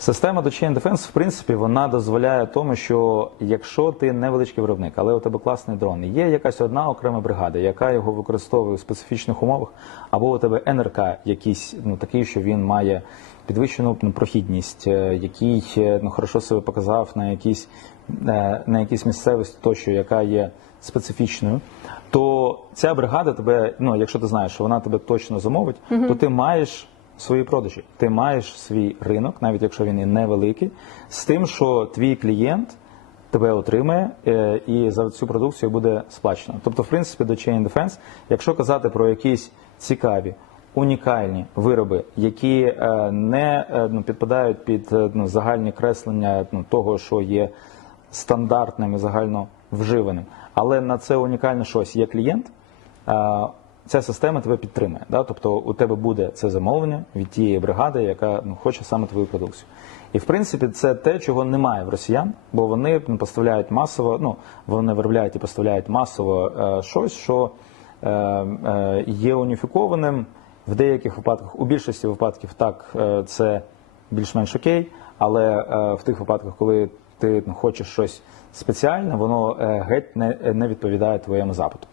Система до Defense, в принципі, вона дозволяє тому, що якщо ти невеличкий виробник, але у тебе класний дрон, є якась одна окрема бригада, яка його використовує у специфічних умовах, або у тебе НРК якийсь, ну такий, що він має підвищену ну, прохідність, е, який е, ну, хорошо себе показав на якійсь, е, на якійсь місцевості тощо, яка є специфічною, то ця бригада тебе, ну якщо ти знаєш, що вона тебе точно замовить, то ти маєш свої продажі. Ти маєш свій ринок, навіть якщо він і невеликий, з тим, що твій клієнт тебе отримає е, і за цю продукцію буде сплачено. Тобто, в принципі, до Chain Defense, якщо казати про якісь цікаві. Унікальні вироби, які е, не е, ну, підпадають під ну, загальні креслення ну, того, що є стандартним і загально вживаним, але на це унікальне щось є клієнт, ця система тебе підтримує. Да? Тобто у тебе буде це замовлення від тієї бригади, яка ну, хоче саме твою продукцію. І в принципі це те, чого немає в росіян, бо вони ну, поставляють масово, ну вони виробляють і поставляють масово е, щось, що е, е, є уніфікованим. В деяких випадках, у більшості випадків, так е, це більш-менш окей, але е, в тих випадках, коли ти ну, хочеш щось спеціальне, воно е, геть не, не відповідає твоєму запиту.